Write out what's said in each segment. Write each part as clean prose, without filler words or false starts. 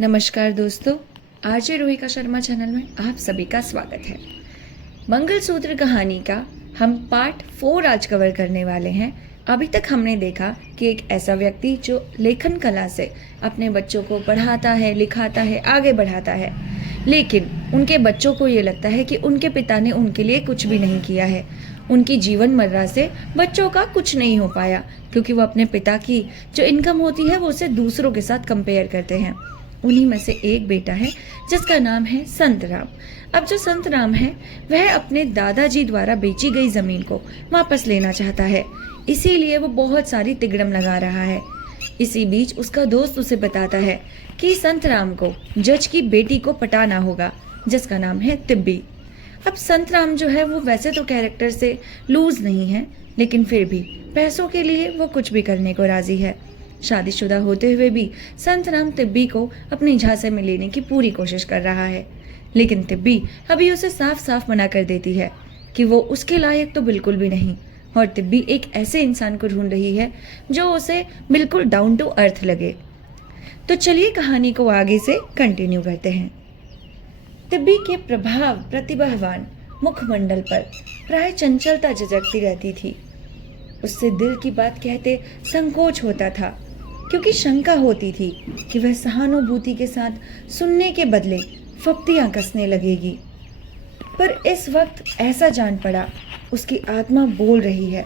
नमस्कार दोस्तों, RJ रोहिका Sharma channel में आप सभी का स्वागत है। मंगलसूत्र कहानी का हम पार्ट 4 आज कवर करने वाले हैं। अभी तक हमने देखा कि एक ऐसा व्यक्ति जो लेखन कला से अपने बच्चों को पढ़ाता है, लिखाता है, आगे बढ़ाता है, लेकिन उनके बच्चों को ये लगता है कि उनके पिता ने उनके लिए कुछ भी नहीं किया है। उनकी जीवन मर्रा से बच्चों का कुछ नहीं हो पाया क्योंकि वो अपने पिता की जो इनकम होती है वो उसे दूसरों के साथ कंपेयर करते हैं। उन्हीं में से एक बेटा है जिसका नाम है संत राम। अब जो संत राम है वह अपने दादाजी द्वारा बेची गई जमीन को वापस लेना चाहता है, इसीलिए वो बहुत सारी तिगड़म लगा रहा है। इसी बीच उसका दोस्त उसे बताता है कि संत राम को जज की बेटी को पटाना होगा जिसका नाम है तिब्बी। अब संत राम जो है वो वैसे तो कैरेक्टर से लूज नहीं है, लेकिन फिर भी पैसों के लिए वो कुछ भी करने को राजी है। शादीशुदा होते हुए भी संत राम तिब्बी को अपनी झांसे में लेने की पूरी कोशिश कर रहा है, लेकिन तिब्बी अभी उसे साफ साफ मना कर देती है कि वो उसके लायक तो बिल्कुल भी नहीं, और तिब्बी एक ऐसे इंसान को ढूंढ रही है जो उसे बिल्कुल डाउन टू अर्थ लगे। तो चलिए कहानी को आगे से कंटिन्यू करते हैं। तिब्बी के प्रभाव प्रतिभावान मुखमंडल पर प्राय चंचलता झलकती रहती थी। उससे दिल की बात कहते संकोच होता था क्योंकि शंका होती थी कि वह सहानुभूति के साथ सुनने के बदले फप्तियां कसने लगेगी। पर इस वक्त ऐसा जान पड़ा उसकी आत्मा बोल रही है।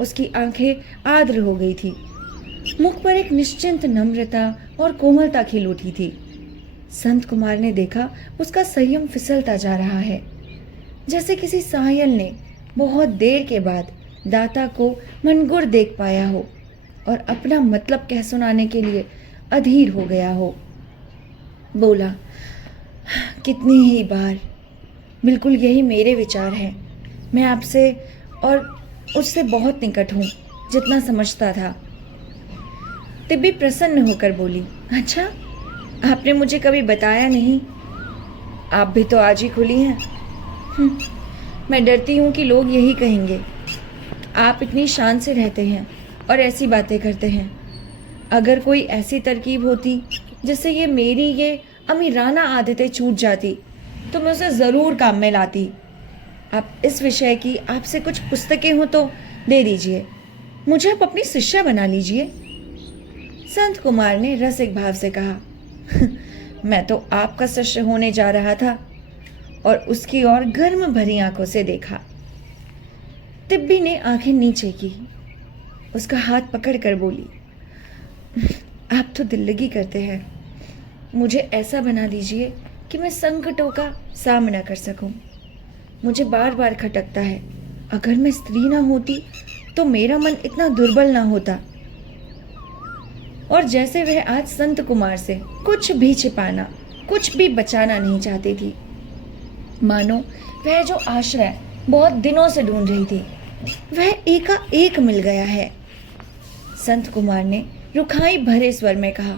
उसकी आंखें आर्द्र हो गई थी, मुख पर एक निश्चिंत नम्रता और कोमलता खिल उठी थी। संत कुमार ने देखा उसका संयम फिसलता जा रहा है, जैसे किसी सायल ने बहुत देर के बाद दाता को मनगुर देख पाया हो और अपना मतलब कह सुनाने के लिए अधीर हो गया हो। बोला, कितनी ही बार, बिल्कुल यही मेरे विचार हैं। मैं आपसे और उससे बहुत निकट हूँ, जितना समझता था। तिब्बी प्रसन्न होकर बोली, अच्छा, आपने मुझे कभी बताया नहीं। आप भी तो आज ही खुली हैं। मैं डरती हूँ कि लोग यही कहेंगे, आप इतनी शान से रहते हैं और ऐसी बातें करते हैं। अगर कोई ऐसी तरकीब होती जिससे ये मेरी ये अमीराना आदतें छूट जाती तो मैं उसे ज़रूर काम में लाती। आप इस विषय की आपसे कुछ पुस्तकें हो तो दे दीजिए, मुझे आप अपनी शिष्या बना लीजिए। संत कुमार ने रसिक भाव से कहा, मैं तो आपका शिष्य होने जा रहा था, और उसकी ओर गर्म भरी आंखों से देखा। तिब्बी ने आंखें नीचे की, उसका हाथ पकड़कर बोली, आप तो दिल लगी करते हैं। मुझे ऐसा बना दीजिए कि मैं संकटों का सामना कर सकूं। मुझे बार बार खटकता है, अगर मैं स्त्री ना होती तो मेरा मन इतना दुर्बल ना होता। और जैसे वह आज संत कुमार से कुछ भी छिपाना, कुछ भी बचाना नहीं चाहती थी, मानो वह जो आश्रय बहुत दिनों से ढूंढ रही थी वह एकाएक मिल गया है। संत कुमार ने रुखाई भरे स्वर में कहा,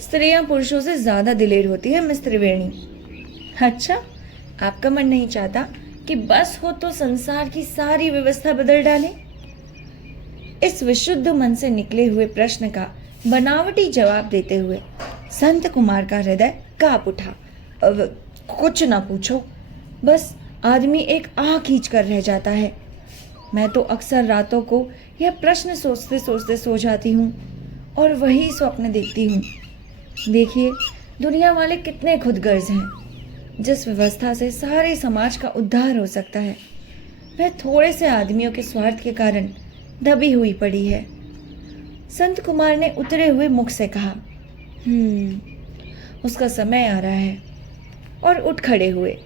स्त्रियां पुरुषों से ज्यादा दिलेर होती है मिस त्रिवेणी। अच्छा, आपका मन नहीं चाहता कि बस हो तो संसार की सारी व्यवस्था बदल डालें? इस विशुद्ध मन से निकले हुए प्रश्न का बनावटी जवाब देते हुए संत कुमार का हृदय कांप उठा। कुछ ना पूछो, बस आदमी एक आह खींच कर रह जाता है। मैं तो अक्सर रातों को यह प्रश्न सोचते सोचते सो जाती हूँ और वही स्वप्न देखती हूँ। देखिए, दुनिया वाले कितने खुदगर्ज हैं। जिस व्यवस्था से सारे समाज का उद्धार हो सकता है वह थोड़े से आदमियों के स्वार्थ के कारण दबी हुई पड़ी है। संत कुमार ने उतरे हुए मुख से कहा, उसका समय आ रहा है, और उठ खड़े हुए।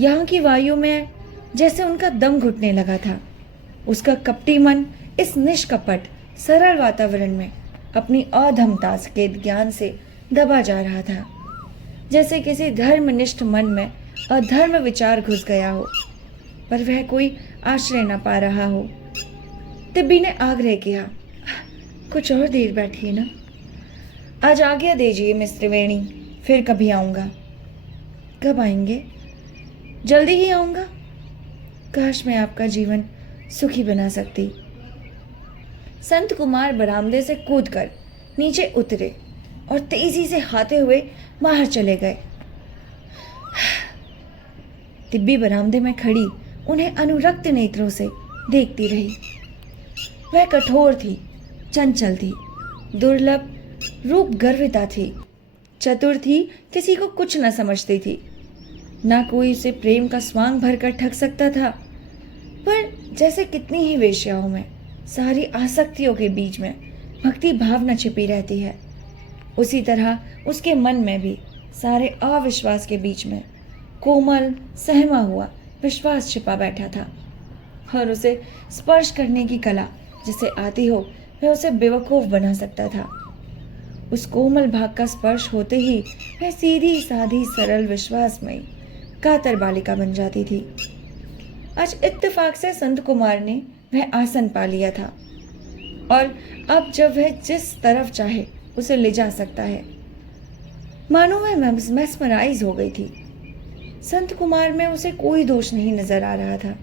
यहाँ की वायु में जैसे उनका दम घुटने लगा था। उसका कपटी मन इस निष्कपट सरल वातावरण में अपनी अधमता के ज्ञान से दबा जा रहा था, जैसे किसी धर्मनिष्ठ मन में अधर्म विचार घुस गया हो, पर वह कोई आश्रय न पा रहा हो। तिब्बी ने आग्रह किया, कुछ और देर बैठिए ना। आज आज्ञा दीजिए मिस त्रिवेणी, फिर कभी आऊँगा। कब आएंगे? जल्दी ही आऊँगा। काश मैं आपका जीवन सुखी बना सकती। संत कुमार बरामदे से कूदकर नीचे उतरे और तेजी से खाते हुए बाहर चले गए। तिब्बी बरामदे में खड़ी उन्हें अनुरक्त नेत्रों से देखती रही। वह कठोर थी, चंचल थी, दुर्लभ रूप गर्विता थी, चतुर थी, किसी को कुछ न समझती थी। ना कोई उसे प्रेम का स्वांग भरकर ठग सकता था, पर जैसे कितनी ही वेश्याओं में सारी आसक्तियों के बीच में भक्ति भावना छिपी रहती है, उसी तरह उसके मन में भी सारे अविश्वास के बीच में कोमल सहमा हुआ विश्वास छिपा बैठा था। और उसे स्पर्श करने की कला जिसे आती हो वह उसे बेवकूफ बना सकता था। उस कोमल भाग का स्पर्श होते ही वह सीधी साधी सरल विश्वासमयी कातर बालिका बन जाती थी। आज इत्तेफाक से संत कुमार ने वह आसन पा लिया था और अब जब वह जिस तरफ चाहे उसे ले जा सकता है। मानो वह मैस्मराइज हो गई थी। संत कुमार में उसे कोई दोष नहीं नजर आ रहा था।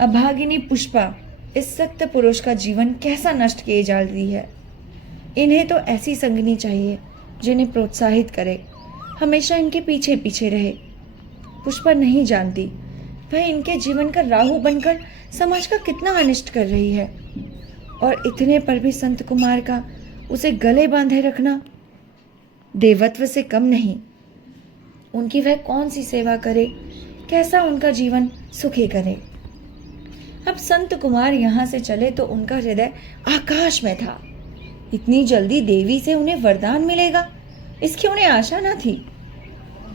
अभागिनी पुष्पा इस सक्त पुरुष का जीवन कैसा नष्ट किए जा रही है। इन्हें तो ऐसी संगनी चाहिए जिन्हें प्रोत्साहित करे, हमेशा इनके पीछे पीछे रहे। पुष्पा नहीं जानती वह इनके जीवन का राहु बनकर समाज का कितना अनिष्ट कर रही है, और इतने पर भी संत कुमार का उसे गले बांधे रखना देवत्व से कम नहीं। उनकी वह कौन सी सेवा करे, कैसा उनका जीवन सुखी करे। अब संत कुमार यहाँ से चले तो उनका हृदय आकाश में था। इतनी जल्दी देवी से उन्हें वरदान मिलेगा, इसकी उन्हें आशा न थी।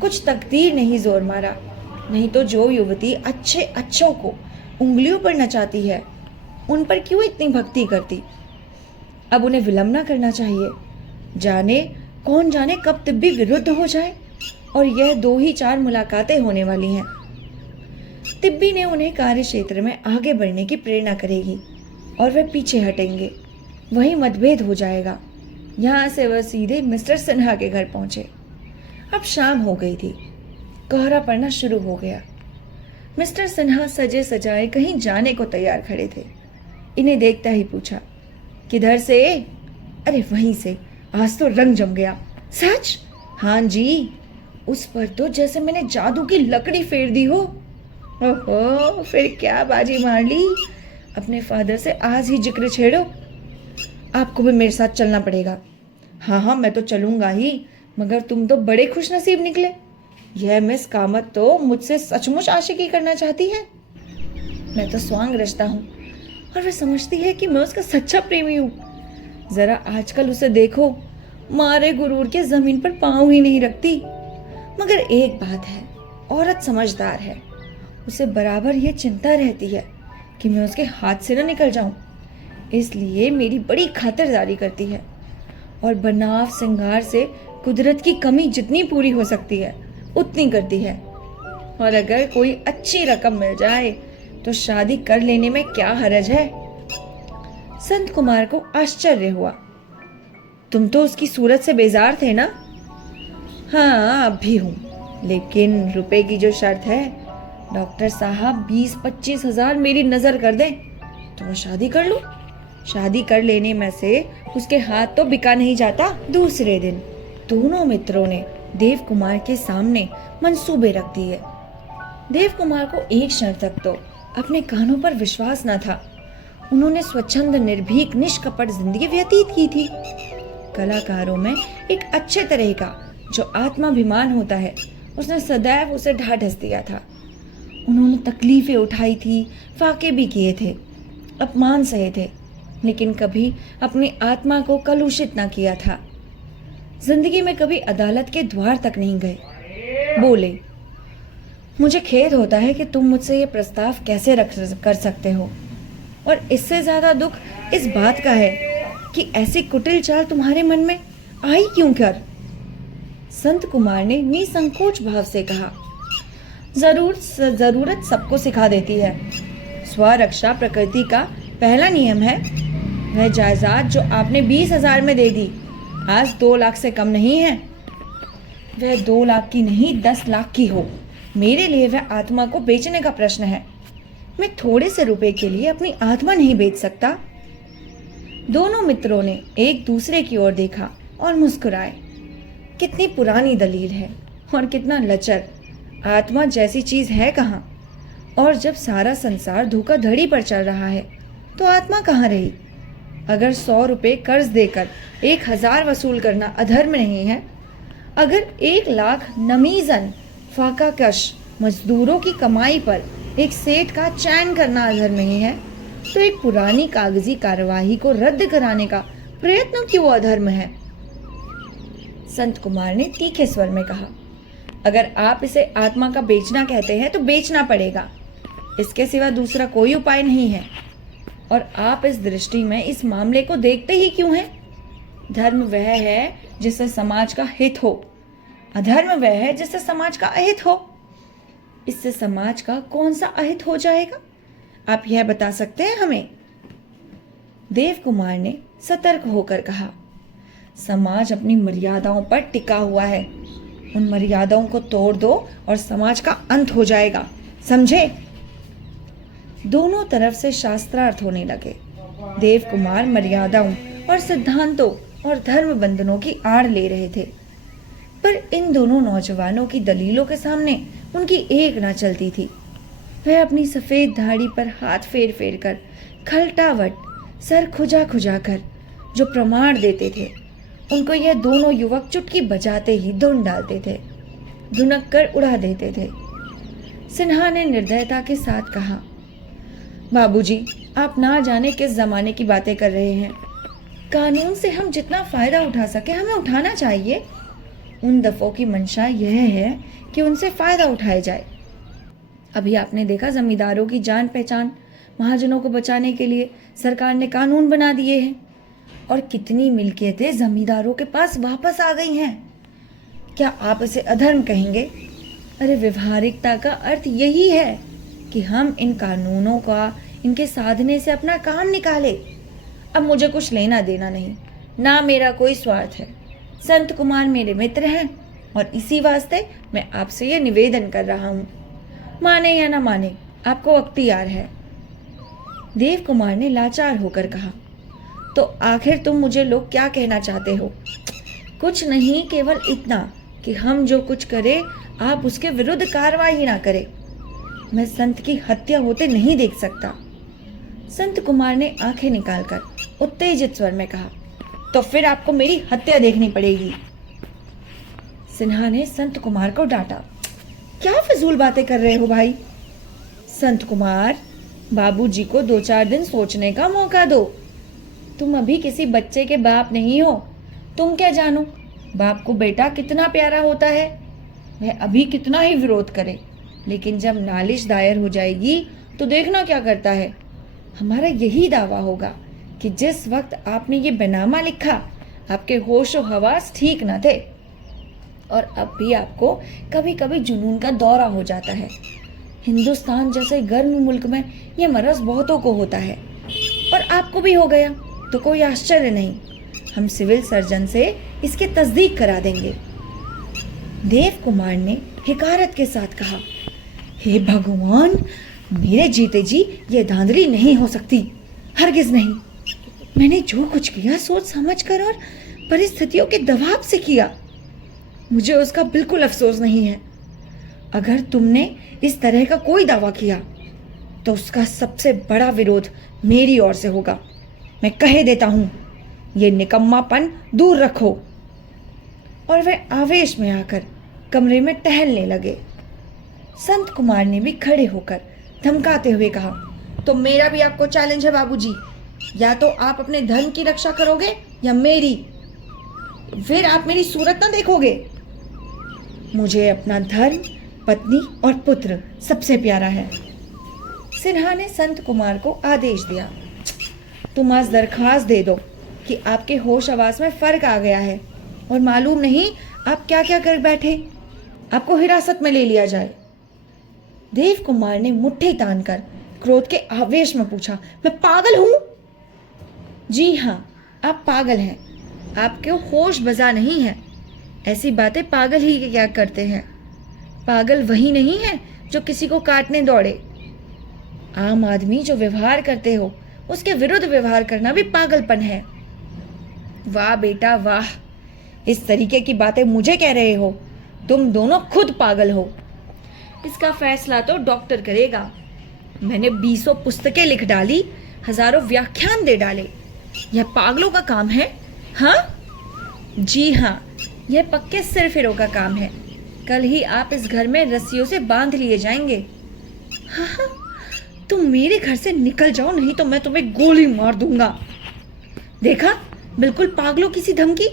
कुछ तकदीर नहीं जोर मारा, नहीं तो जो युवती अच्छे अच्छों को उंगलियों पर नचाती है उन पर क्यों इतनी भक्ति करती। अब उन्हें विलंब न करना चाहिए। जाने कौन जाने कब तिब्बी विरुद्ध हो जाए, और यह 2 ही 4 मुलाकातें होने वाली हैं। तिब्बी ने उन्हें कार्य क्षेत्र में आगे बढ़ने की प्रेरणा करेगी और वे पीछे हटेंगे। वही मतभेद हो जाएगा। यहाँ से वह सीधे मिस्टर सिन्हा के घर पहुंचे। अब शाम हो गई थी, कोहरा पड़ना शुरू हो गया। मिस्टर सिन्हा सजे सजाए कहीं जाने को तैयार खड़े थे। इन्हें देखता ही पूछा, किधर से? अरे वहीं से, आज तो रंग जम गया। सच? हाँ जी। उस पर तो जैसे मैंने जादू की लकड़ी फेर दी हो। ओहो, फिर क्या बाजी मार ली? अपने फादर से आज ही जिक्र छेड़ो। आपको भी मेरे साथ चलना पड़ेगा। हाँ हाँ, मैं तो चलूंगा ही, मगर तुम तो बड़े खुशनसीब निकले। यह मिस कामत तो मुझसे सचमुच आशिकी करना चाहती है। मैं तो स्वांग रचता हूँ और वह समझती है कि मैं उसका सच्चा प्रेमी हूँ। जरा आजकल उसे देखो, मारे गुरूर के जमीन पर पाँव ही नहीं रखती। मगर एक बात है, औरत समझदार है। उसे बराबर यह चिंता रहती है कि मैं उसके हाथ से न निकल जाऊं, इसलिए मेरी बड़ी खातिरदारी करती है और बनाव श्रृंगार से कुदरत की कमी जितनी पूरी हो सकती है उतनी करती है। और अगर कोई अच्छी रकम मिल जाए तो शादी कर लेने में क्या हरज है। संत कुमार को आश्चर्य हुआ। तुम तो उसकी सूरत से बेजार थे ना? हाँ, अब भी हूँ, लेकिन रुपए की जो शर्त है, डॉक्टर साहब 20-25 हजार मेरी नजर कर दें तो मैं शादी कर लूं। शादी कर लेने में से उसके हाथ तो बिका नहीं जाता। दूसरे दिन दोनों मित्रों ने देव कुमार के सामने मंसूबे रख दिए। देव कुमार को एक क्षण तक तो अपने कानों पर विश्वास न था। उन्होंने स्वच्छंद निर्भीक निष्कपट जिंदगी व्यतीत की थी। कलाकारों में एक अच्छे तरह का जो आत्माभिमान होता है, उसने सदैव उसे ढाढ़स दिया था। उन्होंने तकलीफें उठाई थी, फाके भी किए थे, अपमान सहे थे, लेकिन कभी अपनी आत्मा को कलुषित न किया था। जिंदगी में कभी अदालत के द्वार तक नहीं गए। बोले, मुझे खेद होता है कि तुम मुझसे ये प्रस्ताव कैसे कर सकते हो, और इससे ज्यादा दुख इस बात का है कि ऐसी कुटिल चाल तुम्हारे मन में आई क्यों कर। संत कुमार ने निसंकोच भाव से कहा, जरूरत सबको सिखा देती है। स्वरक्षा प्रकृति का पहला नियम है। वह जायदाद जो आपने 20,000 में दे दी, आज 2 लाख से कम नहीं है। वह 2 लाख की नहीं, 10 लाख की हो, मेरे लिए वह आत्मा को बेचने का प्रश्न है। मैं थोड़े से रुपए के लिए अपनी आत्मा नहीं बेच सकता। दोनों मित्रों ने एक दूसरे की ओर देखा और मुस्कुराए। कितनी पुरानी दलील है और कितना लचर। आत्मा जैसी चीज है कहाँ? और जब सारा संसार धोखाधड़ी पर चल रहा है तो आत्मा कहाँ रही? अगर 100 रुपये कर्ज देकर 1000 वसूल करना अधर्म नहीं है, अगर 1,00,000 नमीजन फाकाकश मजदूरों की कमाई पर एक सेठ का चयन करना अधर्म नहीं है, तो एक पुरानी कागजी कार्यवाही को रद्द कराने का प्रयत्न क्यों अधर्म है? संत कुमार ने तीखे स्वर में कहा, अगर आप इसे आत्मा का बेचना कहते हैं तो बेचना पड़ेगा। इसके सिवा दूसरा कोई उपाय नहीं है। और आप इस दृष्टि में इस मामले को देखते ही क्यों हैं? धर्म वह है जिससे समाज का हित हो, अधर्म वह है जिससे समाज का अहित हो। इससे समाज का कौन सा अहित हो जाएगा? आप यह बता सकते हैं हमें? देव कुमार ने सतर्क होकर कहा, समाज अपनी मर्यादाओं पर टिका हुआ है। उन मर्यादाओं को तोड़ दो और समाज का अंत हो जाएगा, समझे? दोनों तरफ से शास्त्रार्थ होने लगे। देव कुमार मर्यादाओं और सिद्धांतों और धर्म बंधनों की आड़ ले रहे थे, पर इन दोनों नौजवानों की दलीलों के सामने उनकी एक ना चलती थी। वह अपनी सफेद दाढ़ी पर हाथ फेर फेर कर, खलटावट सर खुजा खुजा कर जो प्रमाण देते थे, उनको यह दोनों युवक चुटकी बजाते ही धुन डालते थे, धुनक कर उड़ा देते थे। सिन्हा ने निर्दयता के साथ कहा, बाबूजी, आप ना जाने किस जमाने की बातें कर रहे हैं। कानून से हम जितना फायदा उठा सके हमें उठाना चाहिए। उन दफों की मंशा यह है कि उनसे फायदा उठाया जाए। अभी आपने देखा, जमींदारों की जान पहचान महाजनों को बचाने के लिए सरकार ने कानून बना दिए हैं और कितनी मिल्कियतें जमींदारों के पास वापस आ गई हैं। क्या आप इसे अधर्म कहेंगे? अरे व्यवहारिकता का अर्थ यही है कि हम इन कानूनों का इनके साधने से अपना काम निकाले। अब मुझे कुछ लेना देना नहीं, ना मेरा कोई स्वार्थ है। संत कुमार मेरे मित्र हैं और इसी वास्ते मैं आपसे ये निवेदन कर रहा हूँ। माने या ना माने, आपको अख्तियार है। देव कुमार ने लाचार होकर कहा, तो आखिर तुम मुझे लोग क्या कहना चाहते हो? कुछ नहीं, केवल इतना कि हम जो कुछ करें आप उसके विरुद्ध कार्रवाई ना करें। मैं संत की हत्या होते नहीं देख सकता। संत कुमार ने आंखें निकालकर उत्तेजित स्वर में कहा, तो फिर आपको मेरी हत्या देखनी पड़ेगी। सिन्हा ने संत कुमार को डांटा, क्या फिजूल बातें कर रहे हो भाई? संत कुमार, बाबूजी को 2-4 दिन सोचने का मौका दो। तुम अभी किसी बच्चे के बाप नहीं हो। तुम क्या जानो बाप को बेटा कितना प्यारा होता है। वह अभी कितना ही विरोध करे, लेकिन जब नालिश दायर हो जाएगी तो देखना क्या करता है। हमारा यही दावा होगा कि जिस वक्त आपने ये बैनामा लिखा आपके होश और हवास ठीक न थे, और अब भी आपको कभी कभी जुनून का दौरा हो जाता है। हिंदुस्तान जैसे गर्म मुल्क में यह मरज बहुतों को होता है और आपको भी हो गया तो कोई आश्चर्य नहीं। हम सिविल सर्जन से इसकी तस्दीक करा देंगे। देव कुमार ने हिकारत के साथ कहा, हे भगवान, मेरे जीते जी ये धांधली नहीं हो सकती, हरगिज नहीं। मैंने जो कुछ किया सोच समझ कर और परिस्थितियों के दबाव से किया। मुझे उसका बिल्कुल अफसोस नहीं है। अगर तुमने इस तरह का कोई दावा किया तो उसका सबसे बड़ा विरोध मेरी ओर से होगा। मैं कह देता हूं, ये निकम्मापन दूर रखो। और वह आवेश में आकर कमरे में टहलने लगे। संत कुमार ने भी खड़े होकर धमकाते हुए कहा, तो मेरा भी आपको चैलेंज है बाबूजी, या तो आप अपने धर्म की रक्षा करोगे या मेरी। फिर आप मेरी सूरत ना देखोगे। मुझे अपना धर्म, पत्नी और पुत्र सबसे प्यारा है। सिन्हा ने संत कुमार को आदेश दिया, तुम आज दरखास्त दे दो कि आपके होश आवास में फर्क आ गया है और मालूम नहीं आप क्या क्या कर बैठे, आपको हिरासत में ले लिया जाए। देव कुमार ने मुट्ठी तानकर क्रोध के आवेश में पूछा, मैं पागल हूं? जी हाँ, आप पागल हैं। आपके होश बजा नहीं है। ऐसी बातें पागल ही क्या करते हैं। पागल वही नहीं है जो किसी को काटने दौड़े। आम आदमी जो व्यवहार करते हो उसके विरुद्ध व्यवहार करना भी पागलपन है। वाह बेटा वाह, इस तरीके की बातें मुझे कह रहे हो? तुम दोनों खुद पागल हो। इसका फैसला तो डॉक्टर करेगा। मैंने 20 पुस्तकें लिख डाली, हजारों व्याख्यान दे डाले। यह पागलों का काम है? हाँ जी हाँ, यह पक्के सिरफिरों का काम है। कल ही आप इस घर में रस्सियों से बांध लिए जाएंगे। हाँ, तुम मेरे घर से निकल जाओ, नहीं तो मैं तुम्हें गोली मार दूंगा। देखा, बिल्कुल पागलों की सी धमकी।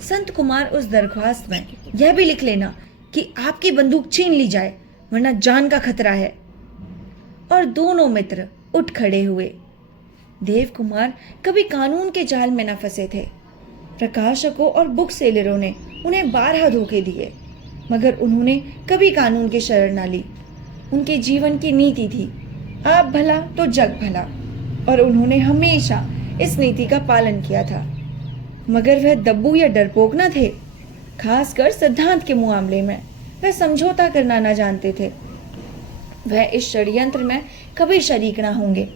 संत कुमार, उस दरख्वास्त में यह भी लिख लेना कि आपकी बंदूक छीन ली जाए, वरना जान का खतरा है। और दोनों मित्र उठ खड़े हुए। देव कुमार कभी कानून के जाल में न फंसे थे। प्रकाशकों और बुक सेलरों ने उन्हें 12 धोखे दिए, मगर उन्होंने कभी कानून की शरण न ली। उनके जीवन की नीति थी, आप भला तो जग भला, और उन्होंने हमेशा इस नीति का पालन किया था। मगर वह दब्बू या डरपोक न थे। खासकर सिद्धांत के मामले में वह समझौता करना न जानते थे। वह इस षड्यंत्र में कभी शरीक ना होंगे,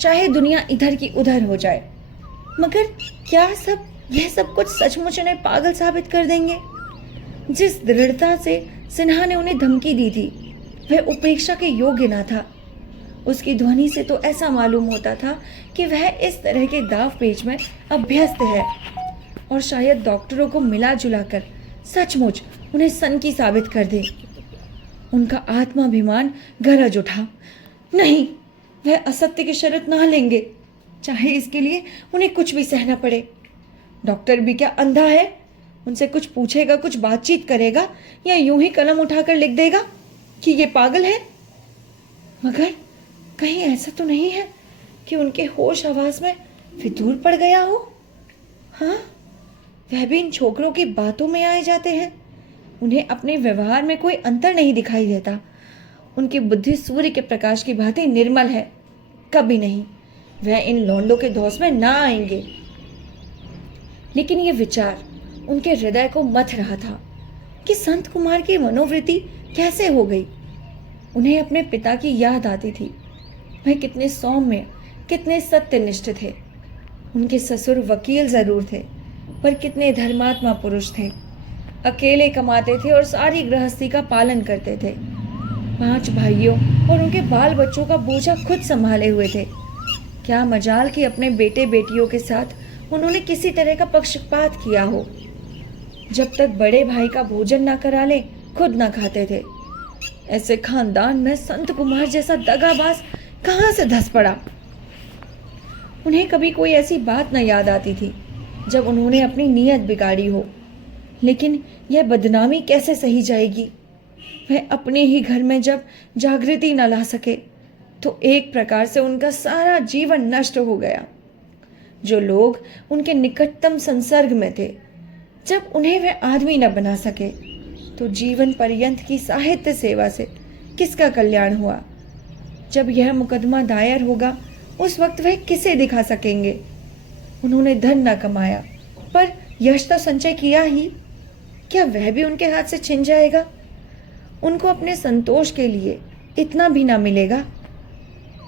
चाहे दुनिया इधर की उधर हो जाए। मगर क्या यह सब कुछ सचमुच उन्हें पागल साबित कर देंगे? जिस दृढ़ता से सिन्हा ने उन्हें धमकी दी थी, वह उपेक्षा के योग्य ना था। उसकी ध्वनि से तो ऐसा मालूम होता था कि वह इस तरह के दाव पेच में अभ्यस्त है, और शायद डॉक्टरों को मिला जुलाकर सचमुच उन्हें सनकी साबित कर दे। उनका आत्माभिमान गरज उठा। नहीं, वह असत्य की शर्त ना लेंगे, चाहे इसके लिए उन्हें कुछ भी सहना पड़े। डॉक्टर भी क्या अंधा है? उनसे कुछ पूछेगा, कुछ बातचीत करेगा, या यूं ही कलम उठाकर लिख देगा कि ये पागल है? मगर कहीं ऐसा तो नहीं है कि उनके होश हवास में फितूर पड़ गया हो? हाँ, वह भी इन छोकरों की बातों में आए जाते हैं। उन्हें अपने व्यवहार में कोई अंतर नहीं दिखाई देता। उनकी बुद्धि सूर्य के प्रकाश की भांति निर्मल है। कभी नहीं, वह इन लौंडों के धौंस में ना आएंगे। लेकिन यह विचार उनके हृदय को मथ रहा था कि संत कुमार की मनोवृत्ति कैसे हो गई। उन्हें अपने पिता की याद आती थी। वह कितने सौम्य, कितने सत्यनिष्ठ थे। उनके ससुर वकील जरूर थे, पर कितने धर्मात्मा पुरुष थे। अकेले कमाते थे और सारी गृहस्थी का पालन करते थे। 5 भाइयों और उनके बाल बच्चों का बोझा खुद संभाले हुए थे। क्या मजाल कि अपने बेटे बेटियों के साथ उन्होंने किसी तरह का पक्षपात किया हो। जब तक बड़े भाई का भोजन ना करा ले, खुद ना खाते थे। ऐसे खानदान में संत कुमार जैसा दगाबाज कहाँ से धस पड़ा? उन्हें कभी कोई ऐसी बात न याद आती थी जब उन्होंने अपनी नीयत बिगाड़ी हो। लेकिन यह बदनामी कैसे सही जाएगी? वह अपने ही घर में जब जागृति न ला सके, तो एक प्रकार से उनका सारा जीवन नष्ट हो गया। जो लोग उनके निकटतम संसर्ग में थे, जब उन्हें वह आदमी न बना सके, तो जीवन पर्यंत की साहित्य सेवा से किसका कल्याण हुआ? जब यह मुकदमा दायर होगा, उस वक्त वह किसे दिखा सकेंगे? उन्होंने धन न कमाया, पर यश तो संचय किया ही। क्या वह भी उनके हाथ से छिन जाएगा? उनको अपने संतोष के लिए इतना भी ना मिलेगा?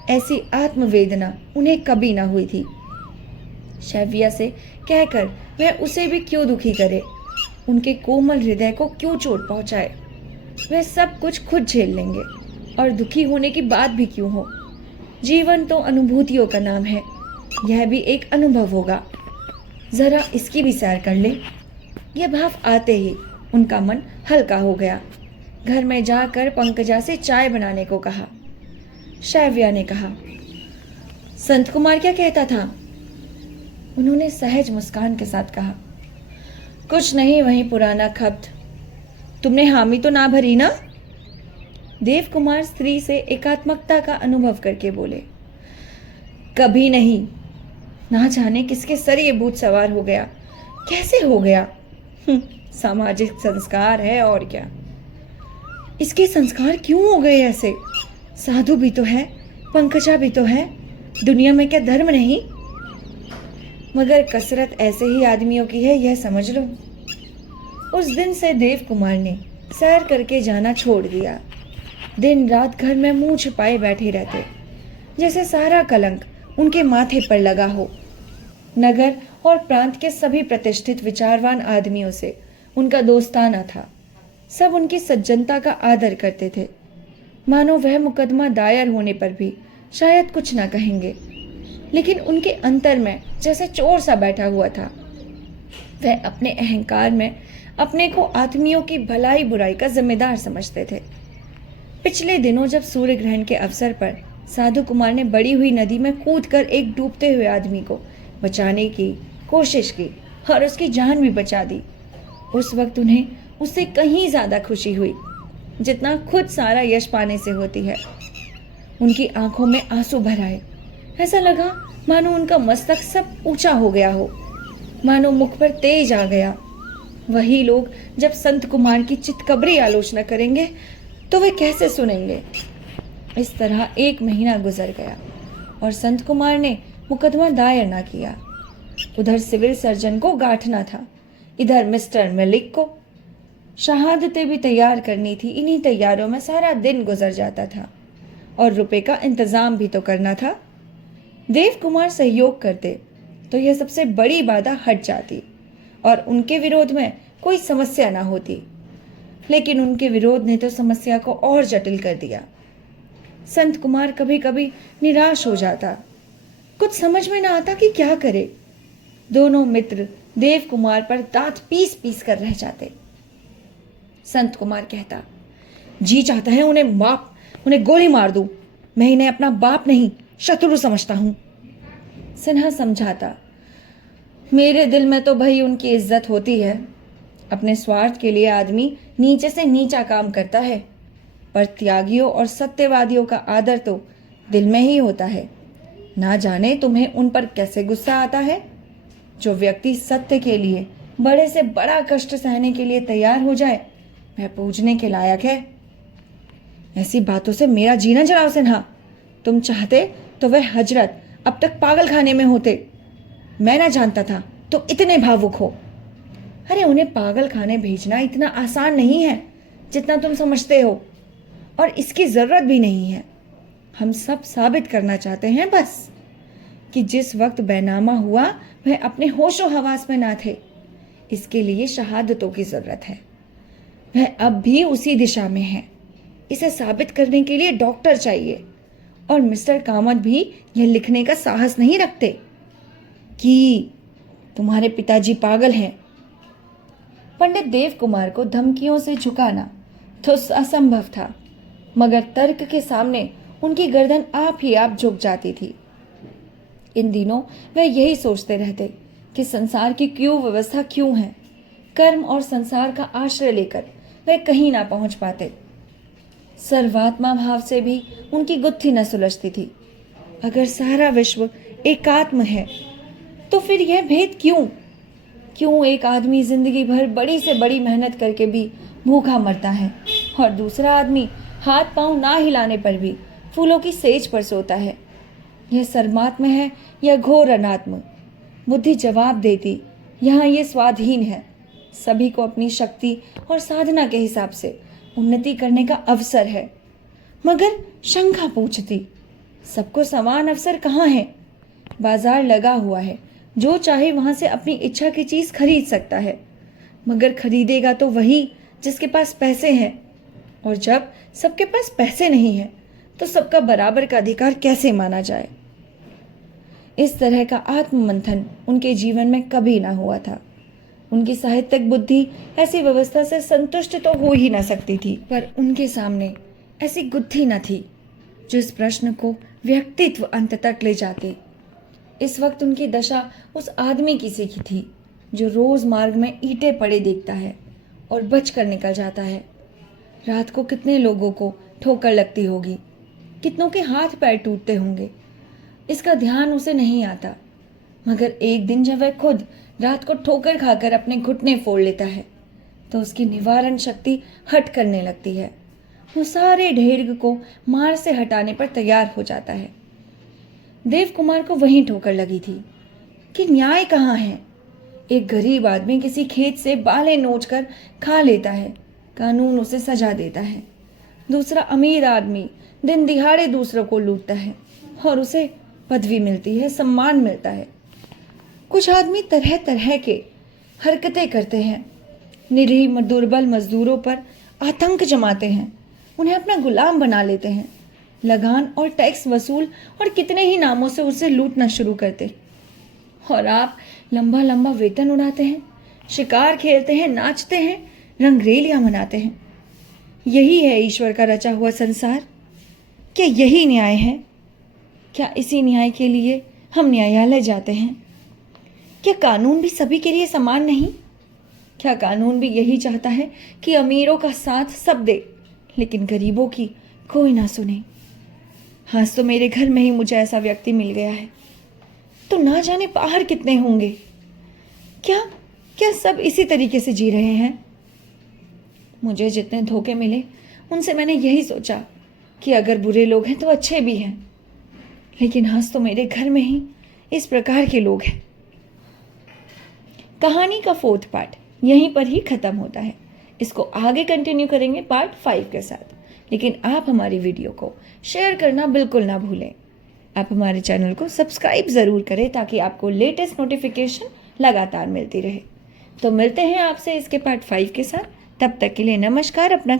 ऐसी आत्मवेदना उन्हें कभी ना हुई थी। शैव्या से कहकर वह उसे भी क्यों दुखी करे, उनके कोमल हृदय को क्यों चोट पहुंचाए? वह सब कुछ खुद झेल लेंगे, और दुखी होने की बात भी क्यों हो? जीवन तो अनुभूतियों का नाम है, यह भी एक अनुभव होगा। जरा इसकी भी सैर कर ले। यह भाव आते ही उनका मन हल्का हो गया। घर में जाकर पंकजा से चाय बनाने को कहा। शैव्या ने कहा, संत कुमार क्या कहता था? उन्होंने सहज मुस्कान के साथ कहा, कुछ नहीं, वही पुराना खब्त। तुमने हामी तो ना भरी ना? देव कुमार स्त्री से एकात्मकता का अनुभव करके बोले, कभी नहीं। ना जाने किसके सर ये भूत सवार हो गया। कैसे हो गया? सामाजिक संस्कार है, और क्या। इसके संस्कार क्यों हो गए ऐसे? साधु भी तो है, पंकजा भी तो है, दुनिया में क्या धर्म नहीं? मगर कसरत ऐसे ही आदमियों की है, यह समझ लो। उस दिन से देव कुमार ने सैर करके जाना छोड़ दिया। दिन रात घर में मुंह छिपाए बैठे रहते, जैसे सारा कलंक उनके माथे पर लगा हो। नगर और प्रांत के सभी प्रतिष्ठित विचारवान आदमियों से उनका दोस्ताना था। सब उनकी सज्जनता का आदर करते थे, मानो वह मुकदमा दायर होने पर भी शायद कुछ न कहेंगे, लेकिन उनके अंतर में जैसे चोर सा बैठा हुआ था। वह अपने अहंकार में अपने को आदमियों की भलाई बुराई का जिम्मेदार समझते थे। पिछले दिनों जब सूर्य ग्रहण के अवसर पर साधु कुमार ने बड़ी हुई नदी में कूदकर एक डूबते हुए आदमी को बचाने की कोशिश की और उसकी जान भी बचा दी, उस वक्त उन्हें उससे कहीं ज्यादा खुशी हुई जितना खुद सारा यश पाने से होती है। उनकी आंखों में आंसू भर आए। ऐसा लगा मानो उनका मस्तक सब ऊंचा हो गया हो, मानो मुख पर तेज आ गया। वही लोग जब संत कुमार की चितकबरी आलोचना करेंगे तो वे कैसे सुनेंगे। इस तरह 1 महीना गुजर गया और संत कुमार ने मुकदमा दायर ना किया। उधर सिविल सर्जन को गांठना था, इधर मिस्टर मलिक को शहादतें भी तैयार करनी थी। इन्हीं तैयारों में सारा दिन गुजर जाता था और रुपए का इंतजाम भी तो करना था। देव कुमार सहयोग करते तो यह सबसे बड़ी बाधा हट जाती और उनके विरोध में कोई समस्या ना होती, लेकिन उनके विरोध ने तो समस्या को और जटिल कर दिया। संत कुमार कभी कभी निराश हो जाता, कुछ समझ में ना आता कि क्या करे। दोनों मित्र देव कुमार पर दांत पीस पीस कर रह जाते। संत कुमार कहता, जी चाहता है उन्हें गोली मार दूं। मैं इन्हें अपना बाप नहीं शत्रु समझता हूं। सिन्हा समझाता, मेरे दिल में तो भाई उनकी इज्जत होती है। अपने स्वार्थ के लिए आदमी नीचे से नीचा काम करता है, पर त्यागियों और सत्यवादियों का आदर तो दिल में ही होता है। ना जाने तुम्हें उन पर कैसे गुस्सा आता है। जो व्यक्ति सत्य के लिए बड़े से बड़ा कष्ट सहने के लिए तैयार हो जाए, वह पूजने के लायक है। ऐसी बातों से मेरा जीना जलाओ सिन्हा। तुम चाहते तो वह हजरत अब तक पागल खाने में होते। मैं ना जानता था तुम इतने भावुक हो। अरे उन्हें पागल खाने भेजना इतना आसान नहीं है जितना तुम समझते हो, और इसकी जरूरत भी नहीं है। हम सब साबित करना चाहते हैं बस कि जिस वक्त बैनामा हुआ वह अपने होशो हवास में ना थे। इसके लिए शहादतों की जरूरत है। वह अब भी उसी दिशा में है। इसे साबित करने के लिए डॉक्टर चाहिए, और मिस्टर कामत भी यह लिखने का साहस नहीं रखते कि तुम्हारे पिताजी पागल हैं। पंडित देव कुमार को धमकियों से झुकाना तो असंभव था, मगर तर्क के सामने उनकी गर्दन आप ही आप झुक जाती थी। इन दिनों वह यही सोचते रहते कि संसार की क्यों व्यवस्था क्यों है। कर्म और संसार का आश्रय लेकर वह कहीं ना पहुंच पाते। सर्वात्मा भाव से भी उनकी गुत्थी न सुलझती थी। अगर सारा विश्व एकात्म है तो फिर यह भेद क्यों? क्यों एक आदमी जिंदगी भर बड़ी से बड़ी मेहनत करके भी भूखा मरता है और दूसरा आदमी हाथ पांव ना हिलाने पर भी फूलों की सेज पर सोता है? यह सर्वात्म है या घोर अनात्म? बुद्धि जवाब देती, यहाँ ये स्वाधीन है। सभी को अपनी शक्ति और साधना के हिसाब से उन्नति करने का अवसर है। मगर शंका पूछती, सबको समान अवसर कहाँ है? बाजार लगा हुआ है, जो चाहे वहां से अपनी इच्छा की चीज खरीद सकता है, मगर खरीदेगा तो वही जिसके पास पैसे हैं। और जब सबके पास पैसे नहीं है तो सबका बराबर का अधिकार कैसे माना जाए? इस तरह का आत्ममंथन उनके जीवन में कभी ना हुआ था। उनकी साहित्यिक बुद्धि ऐसी व्यवस्था से संतुष्ट तो हो ही ना सकती थी, पर उनके सामने ऐसी गुत्थी न थी जो इस प्रश्न को व्यक्तित्व अंत तक ले जाती। इस वक्त उनकी दशा उस आदमी की सी थी जो रोज मार्ग में ईंटें पड़े देखता है और बच कर निकल जाता है। रात को कितने लोगों को ठोकर लगती होगी, कितनों के हाथ पैर टूटते होंगे, इसका ध्यान उसे नहीं आता। मगर एक दिन जब वह खुद रात को ठोकर खाकर अपने घुटने फोड़ लेता है तो उसकी निवारण शक्ति हट करने लगती है। वो सारे ढेर को मार से हटाने पर तैयार हो जाता है। देव कुमार को वहीं ठोकर लगी थी कि न्याय कहाँ है? एक गरीब आदमी किसी खेत से बालें नोच कर खा लेता है, कानून उसे सजा देता है। दूसरा अमीर आदमी दिन दिहाड़े दूसरों को लूटता है और उसे पदवी मिलती है, सम्मान मिलता है। कुछ आदमी तरह तरह के हरकतें करते हैं, निरीह दुर्बल मजदूरों पर आतंक जमाते हैं, उन्हें अपना गुलाम बना लेते हैं, लगान और टैक्स वसूल और कितने ही नामों से उसे लूटना शुरू करते। और आप लंबा लंबा वेतन उड़ाते हैं, शिकार खेलते हैं, नाचते हैं, रंगरेलियां मनाते हैं। यही है ईश्वर का रचा हुआ संसार? क्या यही न्याय है? क्या इसी न्याय के लिए हम न्यायालय जाते हैं? क्या कानून भी सभी के लिए समान नहीं? क्या कानून भी यही चाहता है कि अमीरों का साथ सब दे, लेकिन गरीबों की कोई ना सुने? आज तो मेरे घर में ही मुझे ऐसा व्यक्ति मिल गया है, तो ना जाने बाहर कितने होंगे। क्या क्या सब इसी तरीके से जी रहे हैं? मुझे जितने धोखे मिले उनसे मैंने यही सोचा कि अगर बुरे लोग हैं तो अच्छे भी हैं, लेकिन आज तो मेरे घर में ही इस प्रकार के लोग हैं। कहानी का 4th पार्ट यहीं पर ही खत्म होता है। इसको आगे कंटिन्यू करेंगे पार्ट 5 के साथ, लेकिन आप हमारी वीडियो को शेयर करना बिल्कुल ना भूलें। आप हमारे चैनल को सब्सक्राइब ज़रूर करें ताकि आपको लेटेस्ट नोटिफिकेशन लगातार मिलती रहे। तो मिलते हैं आपसे इसके पार्ट 5 के साथ। तब तक के लिए नमस्कार। अपना